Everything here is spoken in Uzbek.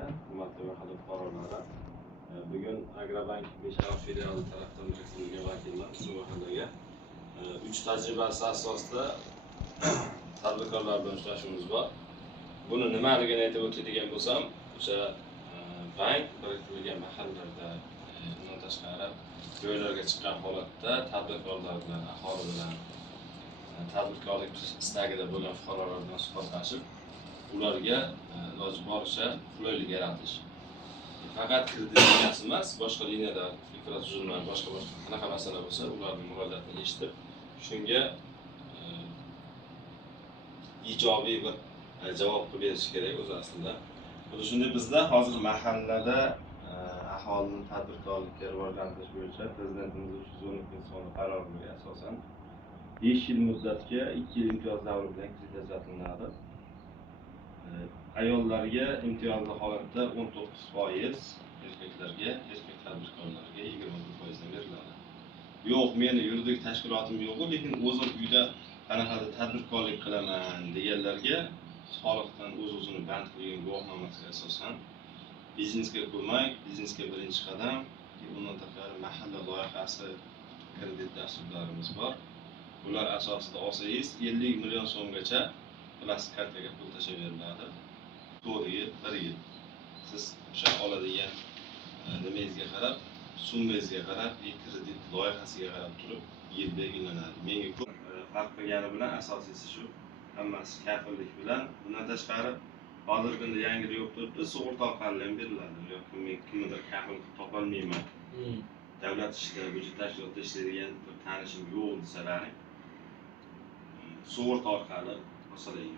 Hurmatli mahalla fuqarolari, bugun Agrobank Beshariq filiali tarafdan kiritilgan vakillar shu mahallaga 3 tajribasi asosida tadbirkorlar bilan uchrashuvimiz bor. Buni nimaligini aytib o'tadigan bo'lsam, o'sha bank biriktirilgan mahallalarda undan tashqari joylarga chiqqan holatda tadbirkorlar bilan, aholi bilan, tadbirkorlik istagida bo'lgan fuqarolar bilan suhbatlashib, ularga iloji boricha qulaylik yaratish. Faqat kredit liniyasi emas, boshqa liniyalar, infratuzilma, boshqa qanaqa masala bo'lsa, ularning murojaatini eshitib, shunga ijobiy bir javob berish kerak o'zi aslida. Xuddi shunday bizda hozir mahallada aholini tadbirkorlikka rivojlantirish bo'yicha prezidentimiz 312 sonli qaroriga asosan 5 yil muddatga 2 yil imtiyoz davri bilan kredit ajratiladi. Ayollarga imtiyozli holatda 19%, erkaklarga, erkak tadbirkorlarga 21% beriladi. Yo'q, meni yuridik tashkilotim yo'q, lekin o'zim uyda qanaqadir tadbirkorlik qilaman deganlarga soliqdan o'z-o'zini band qilgan guvohnomasiga asosan biznesga ko'mak, biznesga birinchi qadam, undan tashqari mahalla loyihasi kredit dasturlarimiz bor. Bular asosida olsangiz 50 million so'mgacha plastik kartaga pul tashlab beriladi. 4 yil, 1 yil. Siz o'sha oladigan nimangizga qarab, summangizga qarab, kredit loyihasiga qarab turib yil belgilanadi. Menga ko'p farq qilgani bilan asosiysi shu. Hammasi kafillik bilan. Bundan tashqari hozirgi kunda yangi yo'q turibdi, sug'urta orqali ham beriladi. Yoki men kimnidir kafil topolmayman. Davlat ishida, byudjet tashkilotida ishlaydigan bir tanishim yo'q desalar, sug'urta orqali masalan